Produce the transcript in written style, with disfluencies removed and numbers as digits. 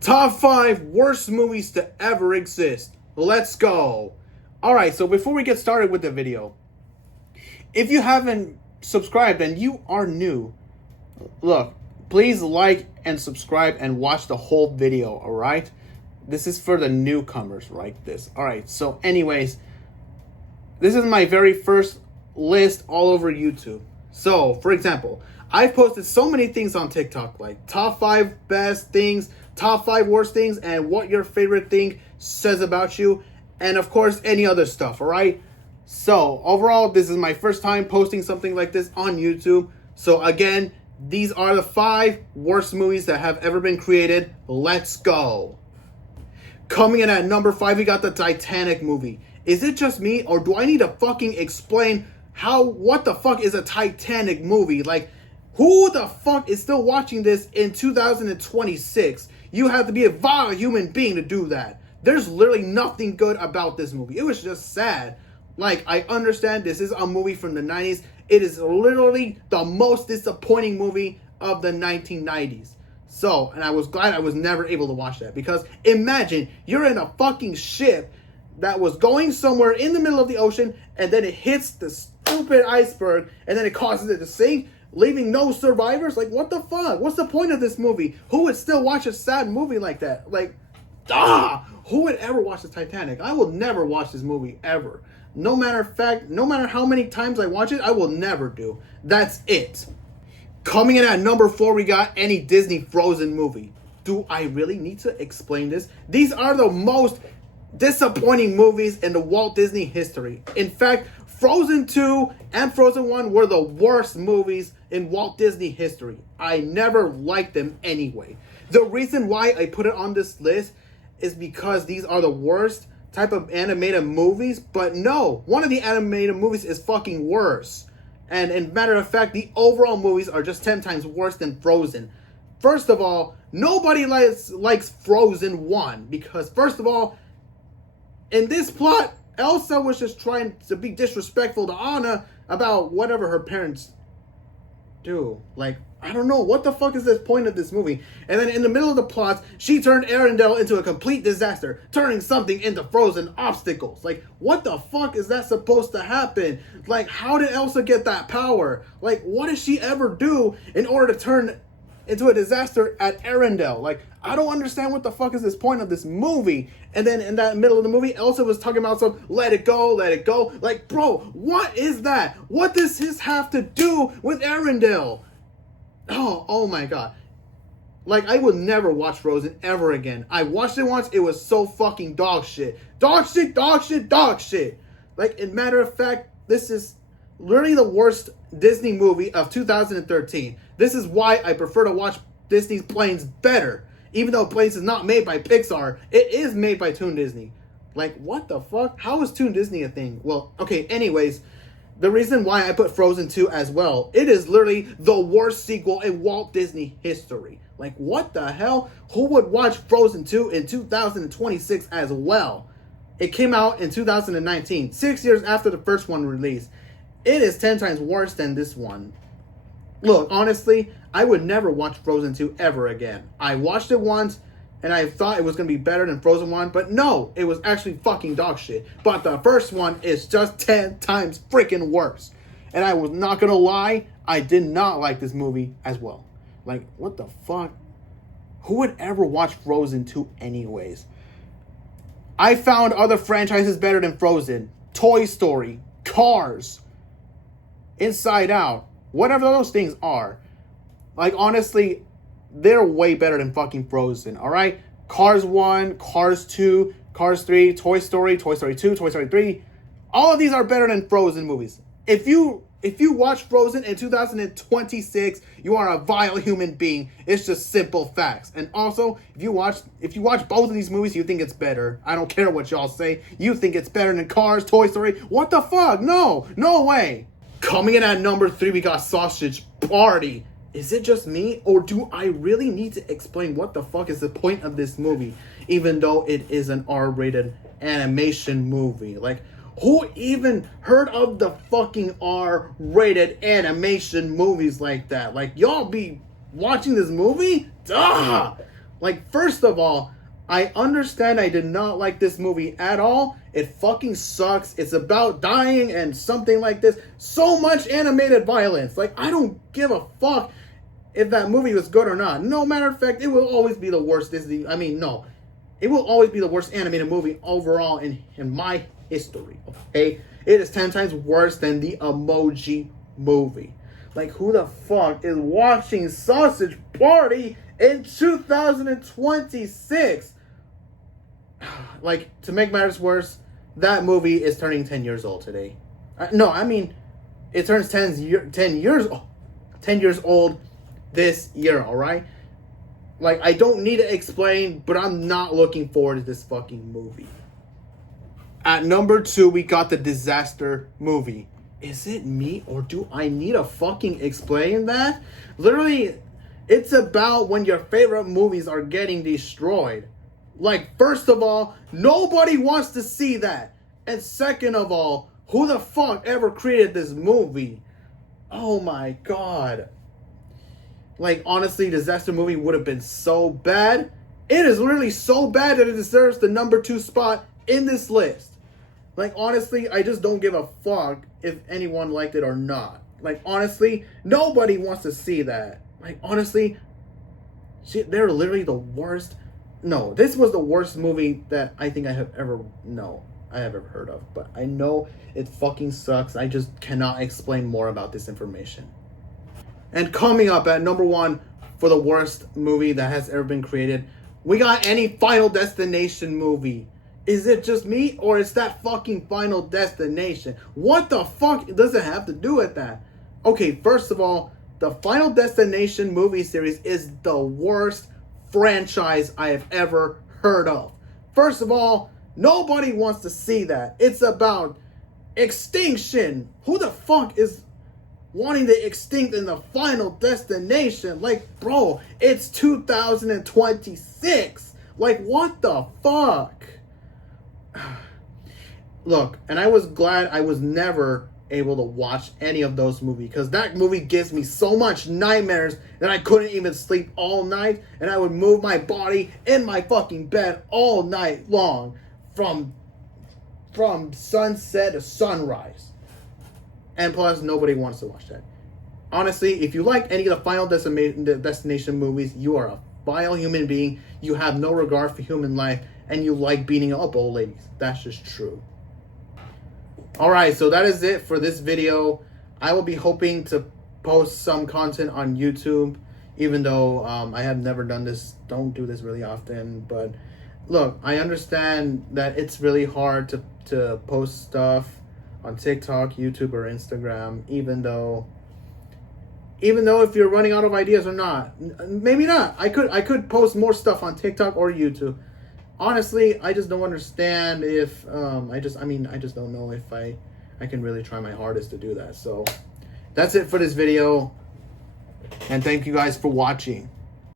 Top 5 worst movies to ever exist. Let's go. Alright, so before we get started with the video, if you haven't subscribed and you are new, look, please like and subscribe and watch the whole video, alright? This is for the newcomers, right? Alright, so anyways, this is my very first list all over YouTube. So, for example, I've posted so many things on TikTok, like top 5 best things, top 5 worst things, and what your favorite thing says about you, and of course, any other stuff, alright? So, overall, this is my first time posting something like this on YouTube. So, again, these are the 5 worst movies that have ever been created. Let's go. Coming in at number 5, we got the Titanic movie. Is it just me, or do I need to fucking explain what the fuck is a Titanic movie? Like, who the fuck is still watching this in 2026? You have to be a vile human being to do that. There's literally nothing good about this movie. It was just sad. Like, I understand this is a movie from the 90s. It is literally the most disappointing movie of the 1990s. So, and I was glad I was never able to watch that. Because imagine, you're in a fucking ship that was going somewhere in the middle of the ocean, and then it hits the stupid iceberg, and then it causes it to sink, leaving no survivors. Like, what the fuck? What's the point of this movie? Who would still watch a sad movie like that? Like, who would ever watch the Titanic? I will never watch this movie, ever. No matter how many times I watch it, I will never do. That's it. Coming in at number 4, we got any Disney Frozen movie. Do I really need to explain this? These are the most disappointing movies in the Walt Disney history. In fact, Frozen 2 and Frozen 1 were the worst movies in Walt Disney history. I never liked them anyway. The reason why I put it on this list is because these are the worst type of animated movies, but no, one of the animated movies is fucking worse. And in matter of fact, the overall movies are just 10 times worse than Frozen. First of all, nobody likes Frozen 1 because, first of all, in this plot, Elsa was just trying to be disrespectful to Anna about whatever her parents do. Like, I don't know, what the fuck is this point of this movie? And then in the middle of the plot, she turned Arendelle into a complete disaster, turning something into frozen obstacles. Like, what the fuck is that supposed to happen? Like, how did Elsa get that power? Like, what did she ever do in order to turn into a disaster at Arendelle? Like, I don't understand what the fuck is this point of this movie. And then in that middle of the movie, Elsa was talking about some let it go, let it go. Like, bro, what is that? What does this have to do with Arendelle? Oh my god. Like, I would never watch Frozen ever again. I watched it once, it was so fucking dog shit. Dog shit, dog shit, dog shit. Like, in matter of fact, this is literally the worst Disney movie of 2013. This is why I prefer to watch Disney's Planes better. Even though Planes is not made by Pixar, it is made by Toon Disney. Like, what the fuck? How is Toon Disney a thing? Well, okay, anyways, the reason why I put Frozen 2 as well, it is literally the worst sequel in Walt Disney history. Like, what the hell? Who would watch Frozen 2 in 2026 as well? It came out in 2019, 6 years after the first one released. It is 10 times worse than this one. Look, honestly, I would never watch Frozen 2 ever again. I watched it once, and I thought it was going to be better than Frozen 1, but no, it was actually fucking dog shit. But the first one is just 10 times freaking worse. And I was not going to lie, I did not like this movie as well. Like, what the fuck? Who would ever watch Frozen 2 anyways? I found other franchises better than Frozen. Toy Story, Cars, Inside Out, whatever those things are. Like, honestly, they're way better than fucking Frozen, alright? Cars 1, Cars 2, Cars 3, Toy Story 2, Toy Story 3. All of these are better than Frozen movies. If you watch Frozen in 2026, you are a vile human being. It's just simple facts. And also, if you watch both of these movies, you think it's better. I don't care what y'all say. You think it's better than Cars, Toy Story. What the fuck? No way. Coming in at number 3, we got Sausage Party. Is it just me, or do I really need to explain what the fuck is the point of this movie, even though it is an R-rated animation movie? Like, who even heard of the fucking R-rated animation movies like that? Like, y'all be watching this movie? Duh! Like, first of all, I understand I did not like this movie at all. It fucking sucks. It's about dying and something like this. So much animated violence. Like, I don't give a fuck if that movie was good or not. No matter of fact, it will always be the worst Disney. I mean, no. It will always be the worst animated movie overall in my history. Okay? It is 10 times worse than the Emoji Movie. Like, who the fuck is watching Sausage Party in 2026? Like, to make matters worse, that movie is turning 10 years old today. No, I mean, it turns 10 years old this year, alright? Like, I don't need to explain, but I'm not looking forward to this fucking movie. At number 2, we got the Disaster Movie. Is it me, or do I need to fucking explain that? Literally, it's about when your favorite movies are getting destroyed. Like, first of all, nobody wants to see that. And second of all, who the fuck ever created this movie? Oh my god. Like, honestly, Disaster Movie would have been so bad. It is literally so bad that it deserves the number 2 spot in this list. Like, honestly, I just don't give a fuck if anyone liked it or not. Like, honestly, nobody wants to see that. Like, honestly, shit, they're literally the worst. No, this was the worst movie that I think I have ever heard of. But I know it fucking sucks. I just cannot explain more about this information. And coming up at number 1 for the worst movie that has ever been created, we got any Final Destination movie. Is it just me, or is that fucking Final Destination? What the fuck does it have to do with that? Okay, first of all, the Final Destination movie series is the worst franchise I have ever heard of. First of all, nobody wants to see that. It's about extinction. Who the fuck is wanting to extinct in the Final Destination? Like, bro, it's 2026. Like, what the fuck? Look, and I was glad I was never able to watch any of those movies, because that movie gives me so much nightmares that I couldn't even sleep all night, and I would move my body in my fucking bed all night long from sunset to sunrise. And plus, nobody wants to watch that. Honestly, if you like any of the Final Destination movies, you are a vile human being. You have no regard for human life, and you like beating up old ladies. That's just true. Alright, so that is it for this video. I will be hoping to post some content on YouTube, even though I have never done this. Don't do this really often. But look, I understand that it's really hard to post stuff on TikTok, YouTube, or Instagram, even though if you're running out of ideas or not. Maybe not. I could post more stuff on TikTok or YouTube. Honestly, I just don't understand if I just don't know if I can really try my hardest to do that. So that's it for this video, and thank you guys for watching.